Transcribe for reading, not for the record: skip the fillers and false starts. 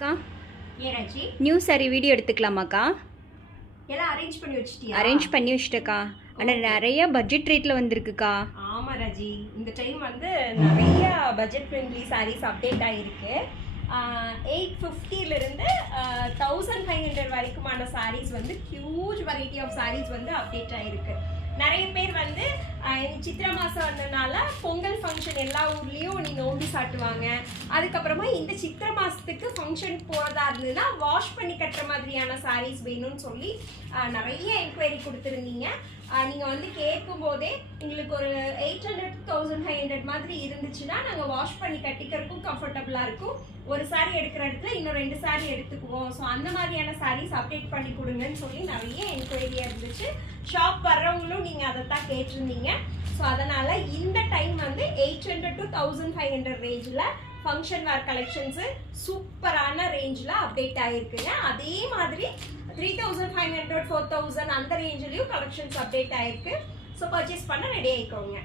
அக்கா ஏராச்சி new sorry video எடுத்துக்கலாமாக்கா? எல்லாம் arrange பண்ணி வச்சிட்டியா? அரேஞ்ச் பண்ணி வச்சிட்டக்கா. ஆனால் நிறைய பட்ஜெட் ரேட்டில் வந்திருக்குக்கா. ஆமா ராஜி, இந்த டைம் வந்து நிறைய பட்ஜெட் ஃப்ரெண்ட்லி சாரீஸ் அப்டேட் ஆகிருக்கு. 850லேருந்து 1500 வரைக்குமான சாரீஸ் வந்து ஹியூஜ் வெரைட்டி ஆஃப் சாரீஸ் வந்து அப்டேட் ஆகிருக்கு. நிறைய பேர் வந்து சித்திரை மாதம் வந்ததுனால பொங்கல் ஃபங்க்ஷன் எல்லா ஊர்லேயும் நீ நோம்பி சாட்டுவாங்க. அதுக்கப்புறமா இந்த சித்திரை மாதத்துக்கு ஃபங்க்ஷன் போகிறதா இருந்ததுன்னா வாஷ் பண்ணி கட்டுற மாதிரியான சாரீஸ் வேணும்னு சொல்லி நிறைய என்கொயரி கொடுத்துருந்தீங்க. நீங்கள் வந்து கேட்கும் போதே எங்களுக்கு ஒரு 800 to 1500 மாதிரி இருந்துச்சுன்னா நாங்கள் வாஷ் பண்ணி கட்டிக்கிறதுக்கும் கம்ஃபர்டபுளாக இருக்கும். ஒரு சாரீ எடுக்கிற இடத்துல இன்னும் 2 சாரீ எடுத்துக்குவோம். ஸோ அந்த மாதிரியான சாரீஸ் அப்டேட் பண்ணி கொடுங்கன்னு சொல்லி நிறைய என்கொயரியாக இருந்துச்சு. ஷாப் வர்றவங்களும் நீங்கள் அதை தான் கேட்டிருந்தீங்க. ஸோ அதனால் இந்த டைம் வந்து 800 to 1500 ரேஞ்சில் ஃபங்க்ஷன் வேர் கலெக்ஷன்ஸு சூப்பரான ரேஞ்சில் அப்டேட் ஆகிருக்குங்க. அதே மாதிரி 3500 4000 அந்த ரேஞ்சிலையும் கலெக்ஷன்ஸ் அப்டேட் ஆகிருக்கு. ஸோ பர்ச்சேஸ் பண்ண ரெடி ஆகிக்கோங்க.